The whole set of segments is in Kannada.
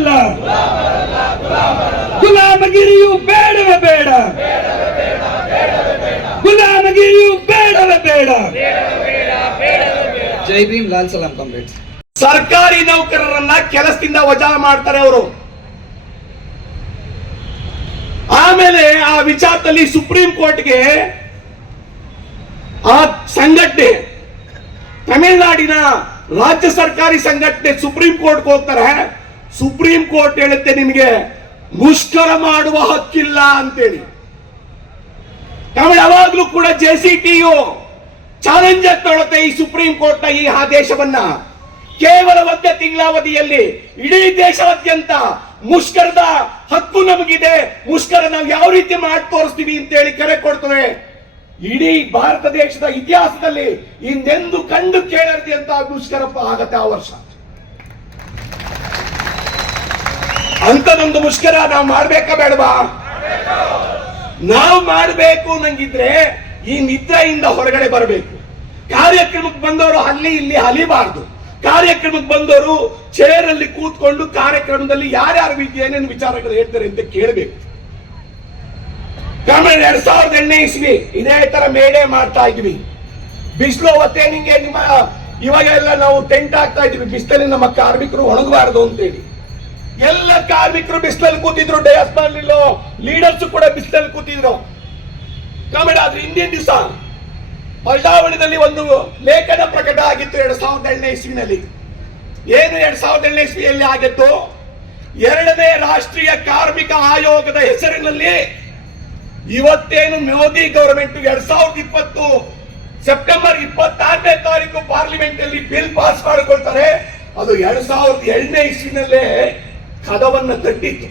ಗುಲಾಮರಲ್ಲ ಗುಲಾಮಗಿರಿಯು ಬೇಡವೇ ಬೇಡ. ಗುಲಾಮಗಿರಿಯು ಬೇಡವೇ ಬೇಡ. ಜೈ ಭೀಮ್ ಲಾಲ್ ಸಲಾಂ ಕಾಮ್ರೇಡ್ಸ್. ಸರ್ಕಾರಿ ನೌಕರರನ್ನ ಕೆಲಸದಿಂದ ವಜಾ ಮಾಡ್ತಾರೆ ಅವರು. ಆಮೇಲೆ ಆ ವಿಚಾರದಲ್ಲಿ ಸುಪ್ರೀಂ ಕೋರ್ಟ್ಗೆ ಆ ಸಂಘಟನೆ ತಮಿಳುನಾಡಿನ ರಾಜ್ಯ ಸರ್ಕಾರಿ ಸಂಘಟನೆ ಸುಪ್ರೀಂ ಕೋರ್ಟ್ ಹೋಗ್ತಾರೆ. ಸುಪ್ರೀಂ ಕೋರ್ಟ್ ಹೇಳುತ್ತೆ ನಿಮಗೆ, ಮುಷ್ಕರ ಮಾಡುವ ಹಕ್ಕಿಲ್ಲ ಅಂತೇಳಿ. ಯಾವಾಗ್ಲೂ ಕೂಡ J C T U challenge ತೊಳುತ್ತೆ ಈ ಸುಪ್ರೀಂ ಕೋರ್ಟ್ನ ಈ ಆದೇಶವನ್ನ. ಕೇವಲ ಒಂದೇ ತಿಂಗಳಾವಧಿಯಲ್ಲಿ ಇಡೀ ದೇಶಾದ್ಯಂತ ಮುಷ್ಕರದ ಹಕ್ಕು ನಮಗಿದೆ, ಮುಷ್ಕರ ನಾವು ಯಾವ ರೀತಿ ಮಾಡಿ ತೋರಿಸ್ತೀವಿ ಅಂತೇಳಿ ಕರೆ ಕೊಡ್ತವೆ. ಇಡೀ ಭಾರತ ದೇಶದ ಇತಿಹಾಸದಲ್ಲಿ ಹಿಂದೆಂದು ಕಂಡು ಕೇಳರ್ದಿ ಅಂತ ಮುಷ್ಕರಪ್ಪ ಆಗತ್ತೆ ಆ ವರ್ಷ. ಅಂತದೊಂದು ಮುಷ್ಕರ ನಾವು ಮಾಡ್ಬೇಕಾ ಬೇಡವಾ? ನಾವು ಮಾಡಬೇಕು ನಂಗಿದ್ರೆ ಈ ನಿದ್ರೆಯಿಂದ ಹೊರಗಡೆ ಬರಬೇಕು. ಕಾರ್ಯಕ್ರಮಕ್ಕೆ ಬಂದವರು ಅಲ್ಲಿ ಇಲ್ಲಿ ಅಲಿಬಾರ್ದು. ಕಾರ್ಯಕ್ರಮಕ್ಕೆ ಬಂದವರು ಚೇರ್ ಅಲ್ಲಿ ಕೂತ್ಕೊಂಡು ಕಾರ್ಯಕ್ರಮದಲ್ಲಿ ಯಾರ್ಯಾರು ವಿದ್ಯೆ ಏನೇನು ವಿಚಾರಗಳು ಹೇಳ್ತಾರೆ ಅಂತ ಕೇಳಬೇಕು. ಕಾಮನ್ ಎರಡ್ ಸಾವಿರದ ಎಣ್ಣೆ ಇಸ್ವಿ ಇದೇ ತರ ಮೇಡೆ ಮಾಡ್ತಾ ಇದ್ವಿ. ಬಿಸಿಲು ಅವತ್ತೇ ನಿಂಗೆ ನಿಮ್ಮ, ಇವಾಗೆಲ್ಲ ನಾವು ಟೆಂಟ್ ಹಾಕ್ತಾ ಇದ್ವಿ. ಬಿಸಿಲಲ್ಲಿ ನಮ್ಮ ಕಾರ್ಮಿಕರು ಒಣಗಬಾರದು ಅಂತೇಳಿ. ಎಲ್ಲ ಕಾರ್ಮಿಕರು ಬಿಸಿಲಲ್ಲಿ ಕೂತಿದ್ರು, ಡಯಾಸ್ ಮಾಡ್ಲಿಲ್ಲ, ಲೀಡರ್ಸ್ ಕೂಡ ಬಿಸಿಲಲ್ಲಿ ಕೂತಿದ್ರು. ಕಾಮೆಡ್ ಆದ್ರೆ ಹಿಂದಿನ ದಿವಸ ಬಳ್ಳಾವಣೆಯಲ್ಲಿ ಒಂದು ಲೇಖನ ಪ್ರಕಟ ಆಗಿತ್ತು ಎರಡ್ ಸಾವಿರದ ಏಳನೇ ಇಸ್ವಿನಲ್ಲಿ. ಏನು ಎರಡ್ ಸಾವಿರದ ಏಳನೇ ಇಸ್ವಿಯಲ್ಲಿ ಆಗಿತ್ತು? ಎರಡನೇ ರಾಷ್ಟ್ರೀಯ ಕಾರ್ಮಿಕ ಆಯೋಗದ ಹೆಸರಿನಲ್ಲಿ ಇವತ್ತೇನು ಮೋದಿ ಗವರ್ಮೆಂಟ್ ಎರಡ್ ಸಾವಿರದ ಇಪ್ಪತ್ತು ಸೆಪ್ಟೆಂಬರ್ ಇಪ್ಪತ್ತಾರನೇ ತಾರೀಕು ಪಾರ್ಲಿಮೆಂಟ್ ಅಲ್ಲಿ ಬಿಲ್ ಪಾಸ್ ಮಾಡಿಕೊಳ್ತಾರೆ. ಅದು ಎರಡ್ ಸಾವಿರದ ಏಳನೇ ಇಸ್ವಿನಲ್ಲೇ ಕದವನ್ನ ತಟ್ಟಿತ್ತು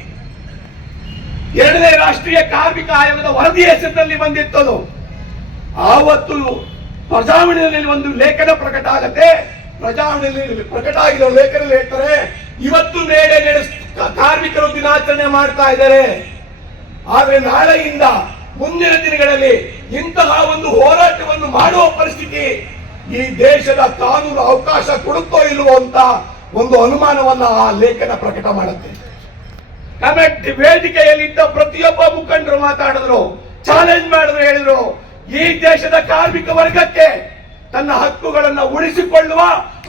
ಎರಡನೇ ರಾಷ್ಟ್ರೀಯ ಕಾರ್ಮಿಕ ಆಯೋಗದ ವರದಿ ಹೆಸರಿನಲ್ಲಿ ಬಂದಿತ್ತದು. ಆವತ್ತು ಪ್ರಜಾವಣೆಯಲ್ಲಿ ಒಂದು ಲೇಖನ ಪ್ರಕಟ ಆಗತ್ತೆ. ಪ್ರಜಾವಣೆಯಲ್ಲಿ ಪ್ರಕಟ ಆಗಿರೋ ಲೇಖನ ಹೇಳ್ತಾರೆ, ಇವತ್ತು ನೇಡೆ ಕಾರ್ಮಿಕರು ದಿನಾಚರಣೆ ಮಾಡ್ತಾ ಇದ್ದಾರೆ. ಆದ್ರೆ ನಾಳೆಯಿಂದ ಮುಂದಿನ ದಿನಗಳಲ್ಲಿ ಇಂತಹ ಒಂದು ಹೋರಾಟವನ್ನು ಮಾಡುವ ಪರಿಸ್ಥಿತಿ ಈ ದೇಶದ ಕಾನೂನು ಅವಕಾಶ ಕೊಡುತ್ತೋ ಇಲ್ವೋ ಅಂತ ಒಂದು ಅನುಮಾನವನ್ನ ಆ ಲೇಖನ ಪ್ರಕಟ ಮಾಡುತ್ತೆ. ಕಮೆಂಟ್ ವೇದಿಕೆಯಲ್ಲಿದ್ದ ಪ್ರತಿಯೊಬ್ಬ ಮುಖಂಡರು ಮಾತಾಡಿದ್ರು ಚಾಲೆಂಜ್ ಮಾಡಿದ್ರು, ಹೇಳಿದ್ರು, ಈ ದೇಶದ ಕಾರ್ಮಿಕ ವರ್ಗಕ್ಕೆ ತನ್ನ ಹಕ್ಕುಗಳನ್ನ ಉಳಿಸಿಕೊಳ್ಳುವ,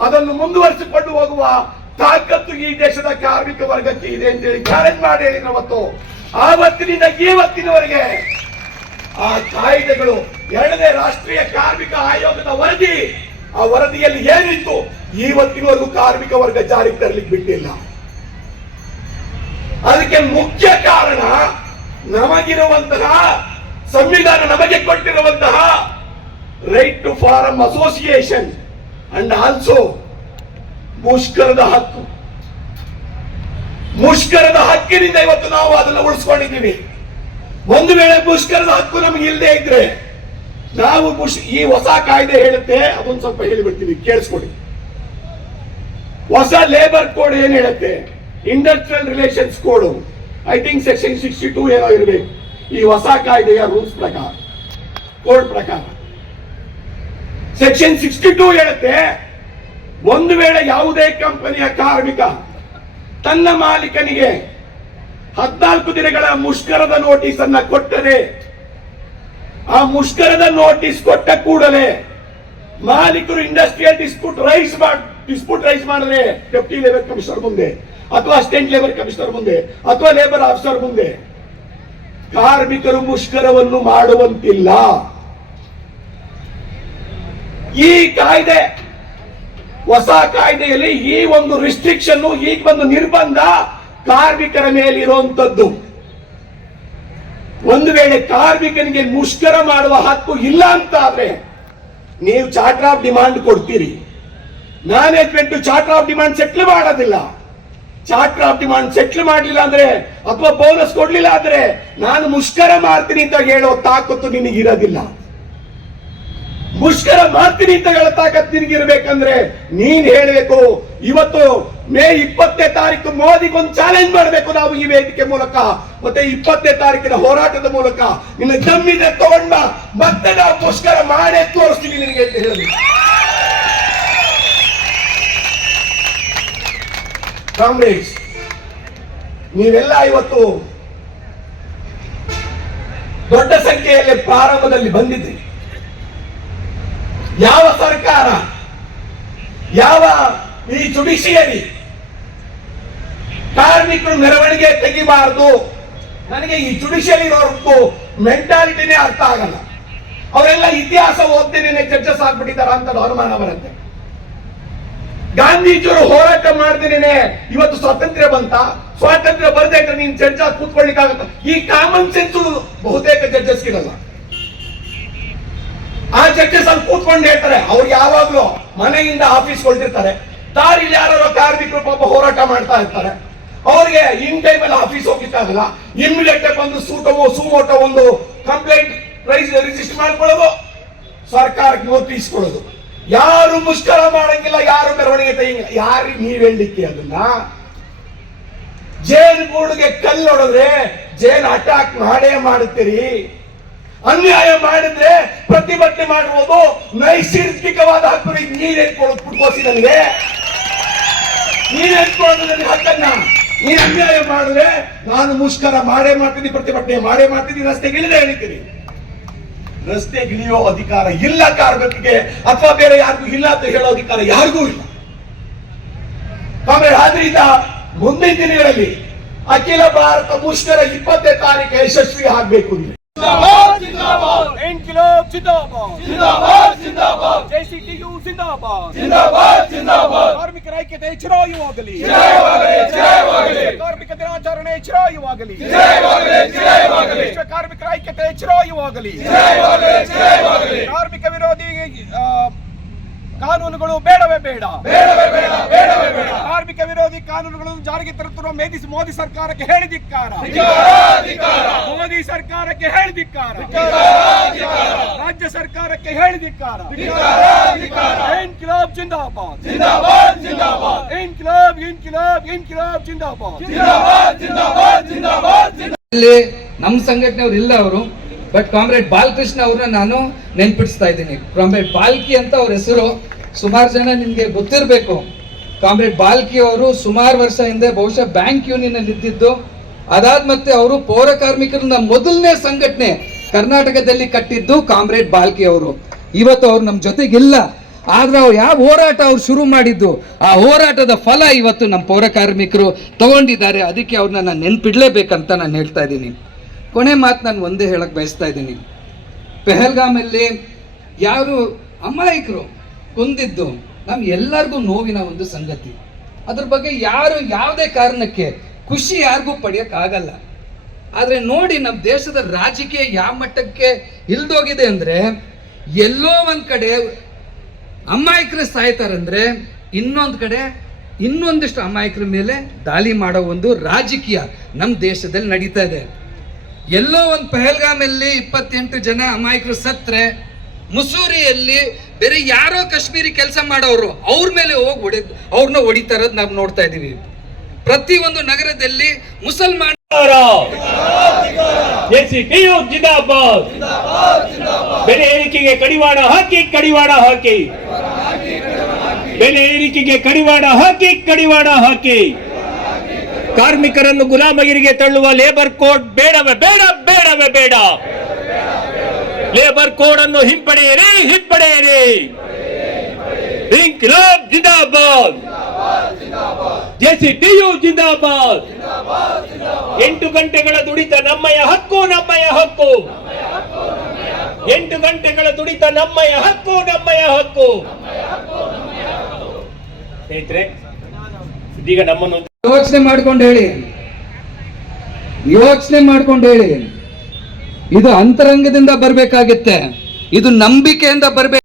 ಅದನ್ನು ಮುಂದುವರಿಸಿಕೊಂಡು ಹೋಗುವ ತಾಕತ್ತು ಈ ದೇಶದ ಕಾರ್ಮಿಕ ವರ್ಗಕ್ಕೆ ಇದೆ ಅಂತ ಹೇಳಿ ಚಾಲೆಂಜ್ ಮಾಡಿ ಹೇಳಿದ್ರು ಅವತ್ತು. ಆವತ್ತಿನಿಂದ ಈವತ್ತಿನವರೆಗೆ ಆ ಕಾಯ್ದೆಗಳು ಎರಡನೇ ರಾಷ್ಟ್ರೀಯ ಕಾರ್ಮಿಕ ಆಯೋಗದ ವರದಿ ಆ ವರದಿಯಲ್ಲಿ ಏನಿತ್ತು? ಇವತ್ತಿನವರೆಗೂ ಕಾರ್ಮಿಕ ವರ್ಗ ಜಾರಿಗೆ ತರಲಿಕ್ಕೆ ಬಿಟ್ಟಿಲ್ಲ. ಅದಕ್ಕೆ ಮುಖ್ಯ ಕಾರಣ ನಮಗಿರುವಂತಹ, ಸಂವಿಧಾನ ನಮಗೆ ಕೊಟ್ಟಿರುವಂತಹ right to form association and also ಮುಷ್ಕರದ ಹಕ್ಕು. ಮುಷ್ಕರದ ಹಕ್ಕಿನಿಂದ ಇವತ್ತು ನಾವು ಅದನ್ನು ಉಳಿಸ್ಕೊಂಡಿದ್ದೀವಿ. ಒಂದು ವೇಳೆ ಮುಷ್ಕರದ ಹಕ್ಕು ನಮಗೆ ಇಲ್ಲದೆ ಇದ್ರೆ ನಾವು ಮುಷ್, ಈ ಹೊಸ ಕಾಯ್ದೆ ಹೇಳುತ್ತೆ, ಅದೊಂದು ಸ್ವಲ್ಪ ಹೇಳಿಬಿಡ್ತೀವಿ ಕೇಳಿಸ್ಕೊಡಿ. ಹೊಸ ಲೇಬರ್ ಕೋಡ್ ಏನ್ ಹೇಳುತ್ತೆ? Industrial relations code I think section sixty two ಏನೋ ಇರಬೇಕು. ಈ ಹೊಸ ಕಾಯ್ದೆಯ ರೂಲ್ಸ್ ಪ್ರಕಾರ ಕೋಡ್ ಪ್ರಕಾರ. ಸೆಕ್ಷನ್ ಸಿಕ್ಸ್ಟಿ ಟೂ ಹೇಳುತ್ತೆ, ಒಂದು ವೇಳೆ ಯಾವುದೇ ಕಂಪನಿಯ ಕಾರ್ಮಿಕ ತನ್ನ ಮಾಲೀಕನಿಗೆ ಹದಿನಾಲ್ಕು ದಿನಗಳ ಮುಷ್ಕರದ ನೋಟಿಸ್ ಅನ್ನ ಕೊಟ್ಟರೆ ಆ ಮುಷ್ಕರದ ನೋಟಿಸ್ ಕೊಟ್ಟ ಕೂಡಲೇ ಮಾಲೀಕರು industrial dispute raise dispute dispute raise ಮಾಡಿದ್ರೆ ಡೆಪ್ಟಿ ಲೇಬರ್ ಕಮಿಷನರ್ ಮುಂದೆ, ಅಥವಾ ಅಸಿಸ್ಟೆಂಟ್ ಲೇಬರ್ ಕಮಿಷನರ್ ಮುಂದೆ, ಅಥವಾ ಲೇಬರ್ ಆಫೀಸರ್ ಮುಂದೆ. ಕಾರ್ಮಿಕರು ಮುಷ್ಕರವನ್ನು ಮಾಡುವಂತಿಲ್ಲ. ಈ ಕಾಯ್ದೆ, ಹೊಸ ಕಾಯ್ದೆಯಲ್ಲಿ ಈ ಒಂದು ರಿಸ್ಟ್ರಿಕ್ಷನ್ ಈ ಒಂದು ನಿರ್ಬಂಧ ಕಾರ್ಮಿಕರ ಮೇಲೆ ಇರುವಂತದ್ದು ಒಂದು ವೇಳೆ ಕಾರ್ಮಿಕನಿಗೆ ಮುಷ್ಕರ ಮಾಡುವ ಹಕ್ಕು ಇಲ್ಲ ಅಂತ ಆದ್ರೆ ನೀವು ಚಾರ್ಟರ್ ಆಫ್ ಡಿಮಾಂಡ್ ಕೊಡ್ತೀರಿ. Management charter of demand settle ಮಾಡೋದಿಲ್ಲ. ಚಾರ್ಟರ್ ಆಫ್ ಡಿಮಾಂಡ್ ಸೆಟ್ಲ್ ಮಾಡಲಿಲ್ಲ ಅಂದ್ರೆ ಅಥವಾ ಬೋನಸ್ ಕೊಡ್ಲಿಲ್ಲ ಅಂದ್ರೆ ನಾನು ಮುಷ್ಕರ ಮಾಡ್ತೀನಿ ಅಂತ ಹೇಳೋ ತಾಕತ್ತು ನಿಮಗೆ ಇರೋದಿಲ್ಲ. ಮುಷ್ಕರ ಮಾಡ್ತೀನಿ ಅಂತ ಹೇಳೋ ತಾಕತ್ತು ನಿನಗಿರ್ಬೇಕಂದ್ರೆ ನೀನ್ ಹೇಳಬೇಕು, ಇವತ್ತು ಮೇ ಇಪ್ಪತ್ತನೇ ತಾರೀಕು ಮೋದಿಗೊಂದು ಚಾಲೆಂಜ್ ಮಾಡಬೇಕು ನಾವು ಈ ವೇದಿಕೆ ಮೂಲಕ. ಮತ್ತೆ ಇಪ್ಪತ್ತನೇ ತಾರೀಕಿನ ಹೋರಾಟದ ಮೂಲಕ. ನಿನ್ನ ಜಮ್ಮಿದೆ ತಗೊಂಡ ಮತ್ತೆ ನಾವು ಪುಷ್ಕರ ಮಾಡೇ ತೋರಿಸ್ತೀವಿ ನಿನಗೆ ಅಂತ ಹೇಳಿ. ಕಾಂಗ್ರೆಸ್, ನೀವೆಲ್ಲ ಇವತ್ತು ದೊಡ್ಡ ಸಂಖ್ಯೆಯಲ್ಲಿ ಪ್ರಾರಂಭದಲ್ಲಿ ಬಂದಿದ್ರಿ ಯಾವ ಸರ್ಕಾರ, ಯಾವ ಈ ಜುಡಿಷಿಯರಿ ಕಾರ್ಮಿಕರು ಮೆರವಣಿಗೆ ತೆಗಿಬಾರದು. ನನಗೆ ಈ ಜುಡಿಷಿಯಲ್ ಅವ್ರದ್ದು ಮೆಂಟಾಲಿಟಿನೇ ಅರ್ಥ ಆಗಲ್ಲ. ಅವರೆಲ್ಲ ಇತಿಹಾಸ ಓದ್ತೀನಿ ಜಡ್ಜಸ್ ಆಗ್ಬಿಟ್ಟಿದ್ದಾರೆ ಅಂತ ಅನುಮಾನ ಬರುತ್ತೆ. ಗಾಂಧೀಜಿಯವರು ಹೋರಾಟ ಮಾಡ್ದೇನೆ ಇವತ್ತು ಸ್ವಾತಂತ್ರ್ಯ ಬಂತ. ಸ್ವಾತಂತ್ರ್ಯ ಬರ್ದೇ ನೀನ್ ಜಡ್ಜ್ ಆಗಿ ಕೂತ್ಕೊಳ್ಳಿಕ್ಕಾಗತ್ತ? ಈ ಕಾಮನ್ ಸೆನ್ಸ್ ಬಹುತೇಕ ಜಡ್ಜಸ್ ಇರಲ್ಲ ಆ ಜಡ್ಜಸ್ ಅಲ್ಲಿ ಕೂತ್ಕೊಂಡು ಹೇಳ್ತಾರೆ, ಅವ್ರು ಯಾವಾಗ್ಲೂ ಮನೆಯಿಂದ ಆಫೀಸ್ ಕೊಳ್ತಿರ್ತಾರೆ ದಾರಿಲಿ ಯಾರೋ ಕಾರ್ಮಿಕರು ಪಾಪ ಹೋರಾಟ ಮಾಡ್ತಾ ಇರ್ತಾರೆ. ಅವ್ರಿಗೆ ಇನ್ ಟೈಮ್ ಅಲ್ಲಿ ಆಫೀಸ್ ಹೋಗ್ಲಿಕ್ಕಾಗಲ್ಲ ಆಗಿ ಬಂದು ಸೂಟವೋ, ಸುಮೋಟೋ ಒಂದು ಕಂಪ್ಲೇಂಟ್ ರೈಸ್ ರಿಜಿಸ್ಟರ್ ಮಾಡ್ಕೊಳ್ಳೋದು. ಸರ್ಕಾರಕ್ಕೆ ನೋಟಿಸ್ ಕೊಡೋದು. ಯಾರು ಮುಷ್ಕರ ಮಾಡಂಗಿಲ್ಲ, ಯಾರು ಮೆರವಣಿಗೆ ತೆಗಿಂಗಿಲ್ಲ ಯಾರಿಗೆ ನೀವ್ ಹೇಳಲಿಕ್ಕೆ ಅದನ್ನ? ಜೇನು ಗೂಡುಗೆ ಕಲ್ಲು ಹೊಡೆದ್ರೆ, ಜೇನು ಅಟ್ಯಾಕ್ ಮಾಡೇ ಮಾಡುತ್ತೀರಿ. ಅನ್ಯಾಯ ಮಾಡಿದ್ರೆ ಪ್ರತಿಭಟನೆ ಮಾಡುವುದು ನೈಸರ್ಗಿಕವಾದ ಹಕ್ಕು ನೀನ್ ಎತ್ಕೊಳ್ಳೋದು ನನಗೆ. ನೀನ್ ಎತ್ಕೊಳ್ಳೋದು ನನಗೆ ಹಕ್ಕನ್ನ. ನೀನ್ ಅನ್ಯಾಯ ಮಾಡಿದ್ರೆ ನಾನು ಮುಷ್ಕರ ಮಾಡೇ ಮಾಡ್ತೀನಿ, ಪ್ರತಿಭಟನೆ ಮಾಡೇ ಮಾಡ್ತೀನಿ ರಸ್ತೆಗೆ ಹೇಳ್ತೀನಿ ರಸ್ತೆ ರಸ್ತೆಗಿಳಿಯೋ ಅಧಿಕಾರ ಇಲ್ಲ ಕಾರ್ಮಿಕರಿಗೆ ಅಥವಾ ಬೇರೆ ಯಾರಿಗೂ ಇಲ್ಲ ಅಂತ ಹೇಳೋ ಅಧಿಕಾರ ಯಾರಿಗೂ ಇಲ್ಲ. ಕಾಂಗ್ರೆಸ್ ಆದ್ರಿಂದ ಮುಂದಿನ ದಿನಗಳಲ್ಲಿ ಅಖಿಲ ಭಾರತ ಮುಷ್ಕರ ಇಪ್ಪತ್ತನೇ ತಾರೀಕು ಯಶಸ್ವಿ ಆಗ್ಬೇಕು ನೀವು ಇನ್ಕಿಲಾಬ್ ಜಿಂದಾಬಾದ್ ಜಿಂದಾಬಾದ್ ಜಿಂದಾಬಾದ್ ಜೆಸಿಟಿಯು ಜಿಂದಾಬಾದ್ ಜಿಂದಾಬಾದ್ ಜಿಂದಾಬಾದ್ ಕಾರ್ಮಿಕರ ಐಕ್ಯತೆ ಚಿರಾಯುವಾಗಲಿ ಜಯವಾಗಲಿ ಜಯವಾಗಲಿ ಕಾರ್ಮಿಕ ದಿನಾಚರಣೆ ಚಿರಾಯುವಾಗಲಿ ಜಯವಾಗಲಿ ಜಯವಾಗಲಿ ವಿಶ್ವ ಕಾರ್ಮಿಕರ ಐಕ್ಯತೆ ಚಿರಾಯುವಾಗಲಿ ಜಯವಾಗಲಿ ಜಯವಾಗಲಿ ಕಾರ್ಮಿಕ ವಿರೋಧಿ ಕಾನೂನುಗಳು ಬೇಡವೇ ಬೇಡ. ಬೇಡವೇ ಬೇಡ ಬೇಡವೇ ಬೇಡ. ಕಾರ್ಮಿಕ ವಿರೋಧಿ ಕಾನೂನುಗಳನ್ನು ಜಾರಿಗೆ ತರುತ್ತಿರುವ ಮೇದಿ ಮೋದಿ ಸರ್ಕಾರಕ್ಕೆ ಹೇಳಿದಿಕ್ಕಾರ ಮೋದಿ ಸರ್ಕಾರಕ್ಕೆ ಹೇಳಿದಿಕ್ಕಾರ ರಾಜ್ಯ ಸರ್ಕಾರಕ್ಕೆ ಹೇಳಿದಿಕ್ಕಾರ ಇನ್ಕಿಲಾಬ್ ಜಿಂದಾಬಾದ್. ಜಿಂದಾಬಾದ್ ಜಿಂದಾಬಾದ್. ಇನ್ಕಿಲಾಬ್ ಇನ್ಕಿಲಾಬ್ ಇನ್ಕಿಲಾಬ್ ಜಿಂದಾಬಾದ್ ಜಿಂದಾಬಾದ್ ಜಿಂದಾಬಾದ್ ಜಿಂದಾಬಾದ್. ಇಲ್ಲಿ ನಮ್ಮ ಸಂಘಟನೆಯವ್ರು ಇಲ್ಲ ಅವರು. ಬಟ್ ಕಾಮ್ರೇಡ್ ಬಾಲಕೃಷ್ಣ ಅವ್ರನ್ನ ನಾನು ನೆನ್ಪಿಡಿಸ್ತಾ ಇದ್ದೀನಿ. ಕಾಮ್ರೇಡ್ ಬಾಲ್ಕಿ ಅಂತ ಅವ್ರ ಹೆಸರು ಸುಮಾರು ಜನ ನಿಮಗೆ ಗೊತ್ತಿರಬೇಕು. ಕಾಮ್ರೇಡ್ ಬಾಲ್ಕಿ ಅವರು ಸುಮಾರು ವರ್ಷ ಹಿಂದೆ ಬಹುಶಃ ಬ್ಯಾಂಕ್ ಯೂನಿಯನ್ ಅಲ್ಲಿ ಇದ್ದಿದ್ದು. ಅದಾದ ಮತ್ತೆ ಅವರು ಪೌರ ಕಾರ್ಮಿಕರನ್ನ ಮೊದಲನೇ ಸಂಘಟನೆ ಕರ್ನಾಟಕದಲ್ಲಿ ಕಟ್ಟಿದ್ದು ಕಾಮ್ರೇಡ್ ಬಾಲ್ಕಿ ಅವರು. ಇವತ್ತು ಅವ್ರು ನಮ್ಮ ಜೊತೆಗಿಲ್ಲ. ಆದ್ರೆ ಅವ್ರು ಯಾವ ಹೋರಾಟ ಅವ್ರು ಶುರು ಮಾಡಿದ್ದು? ಆ ಹೋರಾಟದ ಫಲ ಇವತ್ತು ನಮ್ಮ ಪೌರ ಕಾರ್ಮಿಕರು ತಗೊಂಡಿದ್ದಾರೆ. ಅದಕ್ಕೆ ಅವ್ರನ್ನ ನಾನು ನೆನ್ಪಿಡ್ಲೇಬೇಕಂತ ನಾನು ಹೇಳ್ತಾ ಇದ್ದೀನಿ. ಕೊನೆ ಮಾತು ನಾನು ಒಂದೇ ಹೇಳಕ್ಕೆ ಬಯಸ್ತಾ ಇದ್ದೀನಿ. ಪೆಹಲ್ಗಾಮಲ್ಲಿ ಯಾರು ಅಮಾಯಕರು ಕೊಂದಿದ್ದು ನಮ್ಮ ಎಲ್ಲರಿಗೂ ನೋವಿನ ಒಂದು ಸಂಗತಿ. ಅದ್ರ ಬಗ್ಗೆ ಯಾರು ಯಾವುದೇ ಕಾರಣಕ್ಕೆ ಖುಷಿ ಯಾರಿಗೂ ಪಡೆಯೋಕ್ಕಾಗಲ್ಲ ಆದರೆ ನೋಡಿ ನಮ್ಮ ದೇಶದ ರಾಜಕೀಯ ಯಾವ ಮಟ್ಟಕ್ಕೆ ಇಲ್ದೋಗಿದೆ ಅಂದರೆ ಎಲ್ಲೋ ಒಂದು ಕಡೆ ಅಮಾಯಕರು ಸಾಯ್ತಾರಂದ್ರೆ ಇನ್ನೊಂದು ಕಡೆ ಇನ್ನೊಂದಿಷ್ಟು ಅಮಾಯಕರ ಮೇಲೆ ದಾಳಿ ಮಾಡೋ ಒಂದು ರಾಜಕೀಯ ನಮ್ಮ ದೇಶದಲ್ಲಿ ನಡೀತಾ ಇದೆ. ಎಲ್ಲೋ ಒಂದು ಪಹಲ್ಗಾಮಲ್ಲಿ ಇಪ್ಪತ್ತೆಂಟು ಜನ ಅಮಾಯಕರು ಸತ್ರೆ, ಮುಸೂರಿಯಲ್ಲಿ ಬೇರೆ ಯಾರೋ ಕಾಶ್ಮೀರಿ ಕೆಲಸ ಮಾಡೋರು ಅವ್ರ ಮೇಲೆ ಹೋಗಿ ಹೊಡೆ ಅವ್ರನ್ನ ಹೊಡಿತಾ ಇರೋದು ನಾವು ನೋಡ್ತಾ ಇದೀವಿ. ಪ್ರತಿ ಒಂದು ನಗರದಲ್ಲಿ ಮುಸಲ್ಮಾನ ಜಿಂದಾಬಾದ್. ಬೆಲೆ ಏರಿಕೆಗೆ ಕಡಿವಾಣ ಹಾಕಿ ಕಡಿವಾಣ ಹಾಕಿ. ಬೆಲೆ ಏರಿಕೆಗೆ ಕಡಿವಾಣ ಹಾಕಿ ಕಡಿವಾಣ ಹಾಕಿ. ಕಾರ್ಮಿಕರನ್ನು ಗುಲಾಮಗಿರಿಗೆ ತಳ್ಳುವ ಲೇಬರ್ ಕೋಡ್ ಬೇಡವೇ ಬೇಡ ಬೇಡವೇ ಬೇಡ. ಲೇಬರ್ ಕೋಡ್ ಅನ್ನು ಹಿಂಪಡೆಯಿರಿ ಹಿಂಪಡೆಯಿರಿ. ಇನ್ಕಿಲಾಬ್ ಜಿಂದಾಬಾದ್ ಜೆಸಿಟಿಯು ಜಿಂದಾಬಾದ್ ಎಂಟು ಗಂಟೆಗಳ ದುಡಿತ ನಮ್ಮಯ ಹಕ್ಕು ನಮ್ಮಯ ಹಕ್ಕು. ಎಂಟು ಗಂಟೆಗಳ ದುಡಿತ ನಮ್ಮಯ ಹಕ್ಕು ನಮ್ಮಯ ಹಕ್ಕು. ಸ್ನೇಹಿತರೆ, ಇದೀಗ ನಮ್ಮನ್ನು ಯೋಚನೆ ಮಾಡ್ಕೊಂಡು ಹೇಳಿ. ಯೋಚನೆ ಮಾಡ್ಕೊಂಡು ಹೇಳಿ. ಇದು ಅಂತರಂಗದಿಂದ ಬರ್ಬೇಕಾಗತ್ತೆ. ಇದು ನಂಬಿಕೆಯಿಂದ ಬರ್ಬೇಕು.